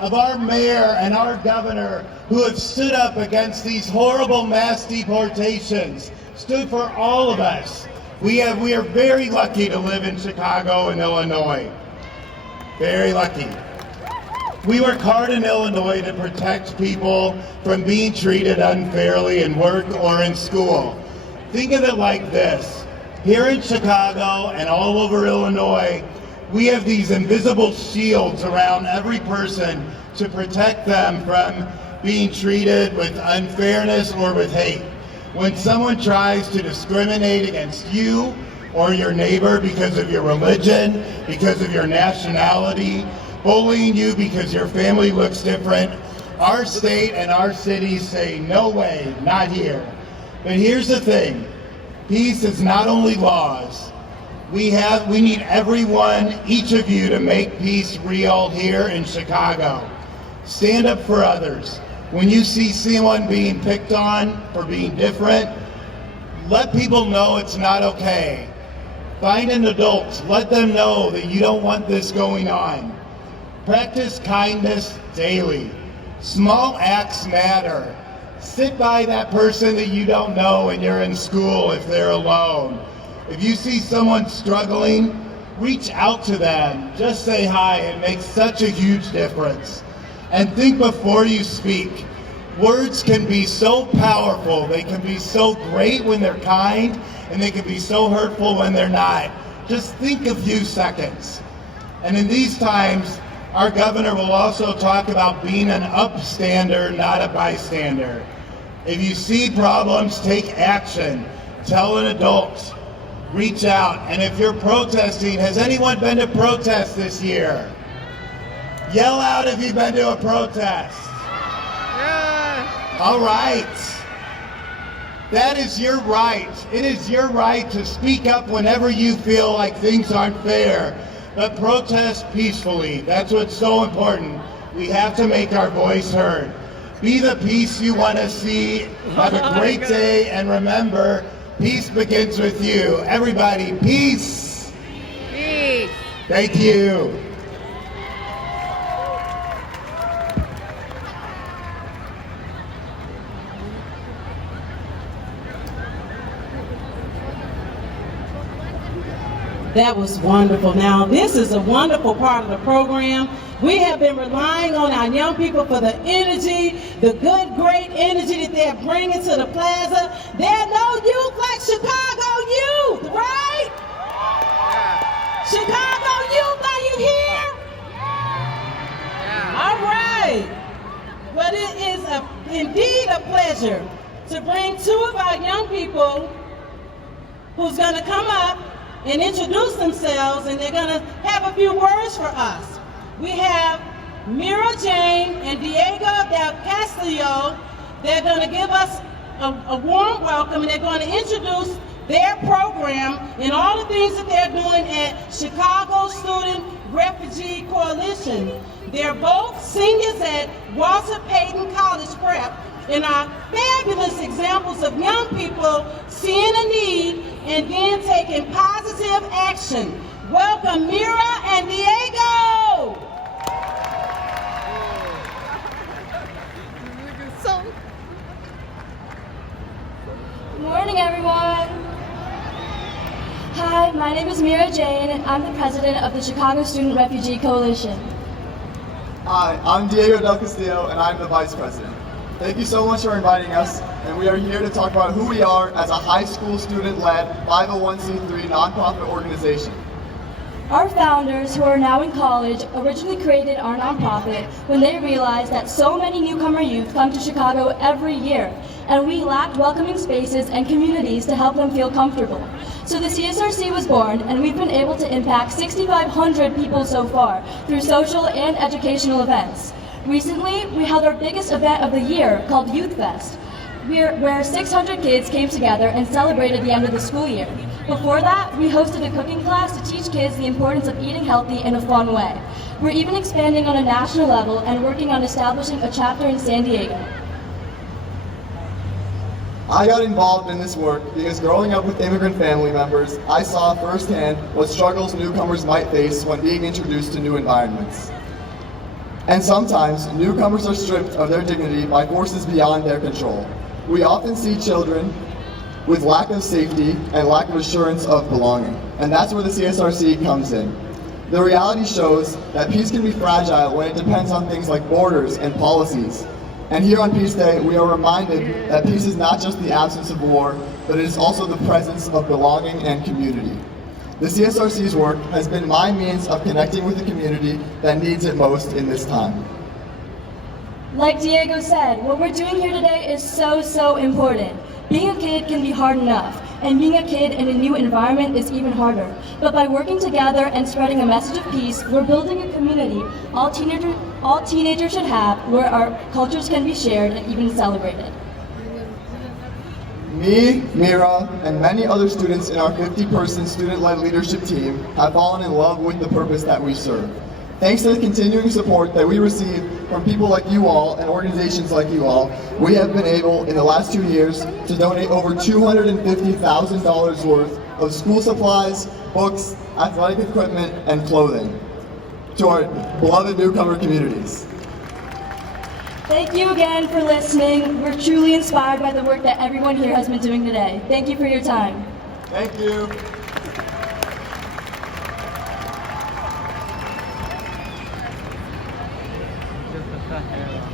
of our mayor and our governor who have stood up against these horrible mass deportations, stood for all of us. We are very lucky to live in Chicago and Illinois. Very lucky. We work hard in Illinois to protect people from being treated unfairly in work or in school. Think of it like this. Here in Chicago and all over Illinois, we have these invisible shields around every person to protect them from being treated with unfairness or with hate. When someone tries to discriminate against you or your neighbor because of your religion, because of your nationality, bullying you because your family looks different, our state and our cities say, no way, not here. But here's the thing, peace is not only laws. We need everyone, each of you, to make peace real here in Chicago. Stand up for others. When you see someone being picked on for being different, let people know it's not okay. Find an adult, let them know that you don't want this going on. Practice kindness daily. Small acts matter. Sit by that person that you don't know when you're in school if they're alone. If you see someone struggling, reach out to them. Just say hi. It makes such a huge difference. And think before you speak. Words can be so powerful. They can be so great when they're kind, and they can be so hurtful when they're not. Just think a few seconds. And in these times, our governor will also talk about being an upstander, not a bystander. If you see problems, take action. Tell an adult. Reach out. And if you're protesting, has anyone been to protest this year? Yell out if you've been to a protest. Yeah. All right. That is your right. It is your right to speak up whenever you feel like things aren't fair. But protest peacefully. That's what's so important. We have to make our voice heard. Be the peace you want to see. Have a great day, and remember, peace begins with you. Everybody, peace. Peace. Thank you. That was wonderful. Now, this is a wonderful part of the program. We have been relying on our young people for the energy, the good, great energy that they're bringing to the plaza. There are no youth like Chicago youth, right? Chicago youth, are you here? All right. Well, it is indeed a pleasure to bring two of our young people who's going to come up and introduce themselves, and they're going to have a few words for us. We have Mira Jane and Diego Del Castillo. They're going to give us a warm welcome, and they're going to introduce their program and all the things that they're doing at Chicago Student Refugee Coalition. They're both seniors at Walter Payton College Prep and are fabulous examples of young people seeing a need and then taking positive action. Welcome, Mira and Diego. Good morning, everyone. Hi, my name is Mira Jane, and I'm the president of the Chicago Student Refugee Coalition. Hi, I'm Diego Del Castillo, and I'm the vice president. Thank you so much for inviting us, and we are here to talk about who we are as a high school student-led 501c3 nonprofit organization. Our founders, who are now in college, originally created our nonprofit when they realized that so many newcomer youth come to Chicago every year, and we lacked welcoming spaces and communities to help them feel comfortable. So the CSRC was born, and we've been able to impact 6,500 people so far through social and educational events. Recently, we held our biggest event of the year called Youth Fest, where 600 kids came together and celebrated the end of the school year. Before that, we hosted a cooking class to teach kids the importance of eating healthy in a fun way. We're even expanding on a national level and working on establishing a chapter in San Diego. I got involved in this work because growing up with immigrant family members, I saw firsthand what struggles newcomers might face when being introduced to new environments. And sometimes, newcomers are stripped of their dignity by forces beyond their control. We often see children with lack of safety and lack of assurance of belonging. And that's where the CSRC comes in. The reality shows that peace can be fragile when it depends on things like borders and policies. And here on Peace Day, we are reminded that peace is not just the absence of war, but it is also the presence of belonging and community. The CSRC's work has been my means of connecting with the community that needs it most in this time. Like Diego said, what we're doing here today is so important. Being a kid can be hard enough, and being a kid in a new environment is even harder. But by working together and spreading a message of peace, we're building a community all teenagers should have, where our cultures can be shared and even celebrated. Me, Mira, and many other students in our 50-person student-led leadership team have fallen in love with the purpose that we serve. Thanks to the continuing support that we receive from people like you all and organizations like you all, we have been able, in the last 2 years, to donate over $250,000 worth of school supplies, books, athletic equipment, and clothing to our beloved newcomer communities. Thank you again for listening. We're truly inspired by the work that everyone here has been doing today. Thank you for your time. Thank you. Just a second.